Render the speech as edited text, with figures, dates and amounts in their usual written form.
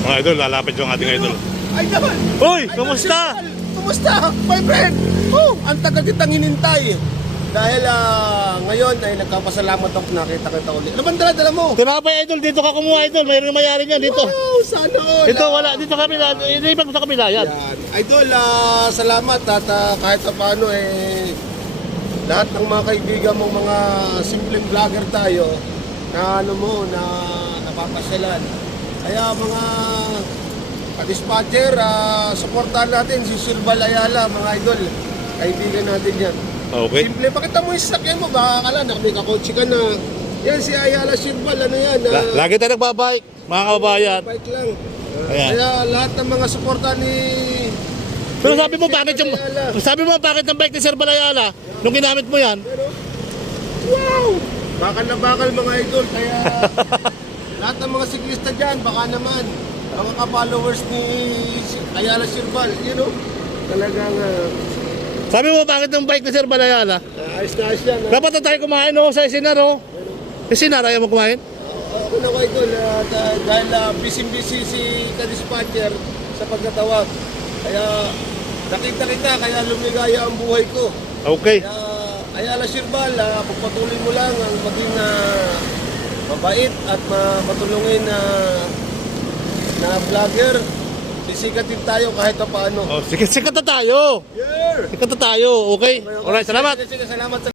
Mga idol, lalapit yung ating idol. Idol! Uy, Idol, kumusta? Idol! Kumusta, my friend? Oh, ang tagal kitang hinintay. Dahil ngayon ay nagkapasalamat ako nakita kita ulit. Ano bang dala mo? Tinapay idol, dito ka kumuha idol. Mayroong mayari niya dito. Wow, sana all. Dito wala, dito kami na, iniipag sa kabila yan. Yan. Idol, salamat at kahit pa paano lahat ng mga kaibigan mong mga simpleng vlogger tayo na ano mo, na napapasyalan. Kaya mga dispatcher, supportahan natin si Silval Ayala, mga idol. Kaibigan natin yan. Okay. Simple, pakita mo yung sasakyan mo, baka akala na may kakotse ka na. Yan si Ayala Silval, ano yan? Lagi tayo nagbabike, mga kababayan. Bike lang. Ayan. Kaya lahat ng mga suporta ni... Pero sabi mo bakit yung bakit ng bike ni Sir Balayala nung ginamit mo yan? Pero, wow! Bakal na bakal mga idol, kaya lahat ng mga siklista dyan, baka naman, mga ka-followers ni Ayala Silval, you know, talagang Sabi mo bakit ng bike ni Sir Balayala? ayos na ayos yan. Dapat na tayo kumain sa Isinar Isinar, ayaw mo kumain? Ako na ko idol, dahil busy-busy si ka-dispatcher sa pagkatawag. Kaya nakita kita, kaya lumigaya ang buhay ko. Okay. Kaya Ayala Silval, pagpatuloy mo lang ang maging mabait at matulungin na vlogger. Sisikatin tayo kahit pa paano. Sikat na tayo. Yeah! Sikat na tayo, okay? Alright, salamat. Sige, salamat.